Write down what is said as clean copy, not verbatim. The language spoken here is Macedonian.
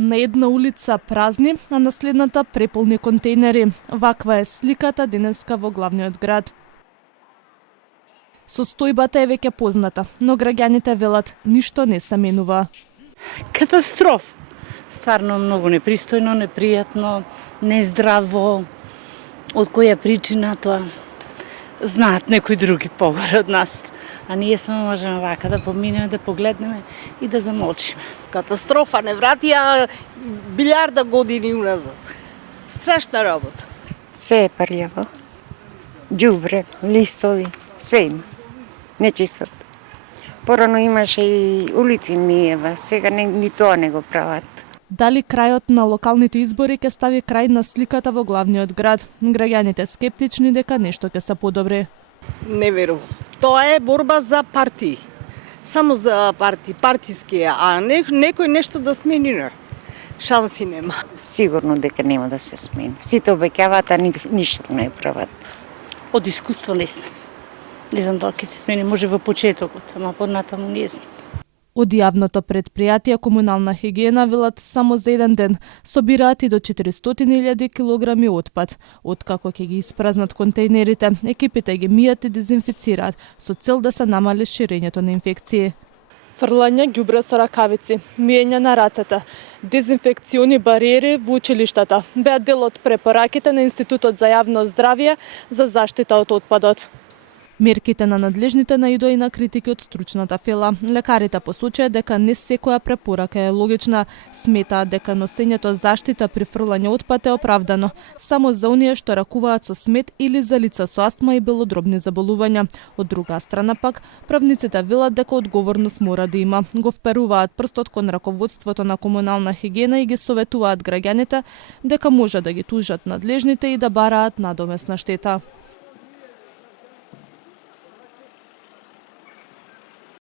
На една улица празни, а на следната преполни контейнери. Ваква е сликата денеска во главниот град. Состојбата е веќе позната, но граѓаните велат ништо не се менува. Катастроф. Стварно многу непристојно, непријатно, нездраво. Од која причина тоа знаат некои други погоре од нас. А ние само можеме вака да поминеме, да погледнеме и да замолчиме. Катастрофа, не вратија билјарда години уназад. Страшна работа. Се е парјаво. Ѓубре, листови, све има. Нечистот. Порано имаше и улици миева, сега ни тоа не го прават. Дали крајот на локалните избори ќе стави крај на сликата во главниот град? Граѓаните скептични дека нешто ќе се подобри. Не верувам. Тоа е борба за партии. Само за партии, партиски, а некој нешто да смени, шанси нема. Сигурно дека нема да се смени. Сите обеќаваат, а ништо не прават. Од искуство не знам. Не знам дали ќе се смени, може во почетокот, ама поднатаму не знам. Од јавното предпријатие Комунална хигиена велат само за еден ден собираат и до 400.000 килограми отпад. Откако ќе ги испразнат контейнерите, екипите ги мијат и дезинфицираат со цел да се намали ширењето на инфекции. Фрлање ѓубре со ракавици, миење на рацете, дезинфекциони бариери во училиштата беа дел од препораките на Институтот за јавно здравје за заштита од отпадот. Мерките на надлежните наидоа и на критики од стручната фела. Лекарите посочија дека не секоја препорака е логична. Сметаат дека носењето заштита при фрлање отпад е оправдано само за оние што ракуваат со смет или за лица со астма и белодробни заболувања. Од друга страна пак, правниците велат дека одговорност мора да има. Го вперуваат прстот кон раководството на Комунална хигиена и ги советуваат граѓаните дека може да ги тужат надлежните и да бараат надомесна штета.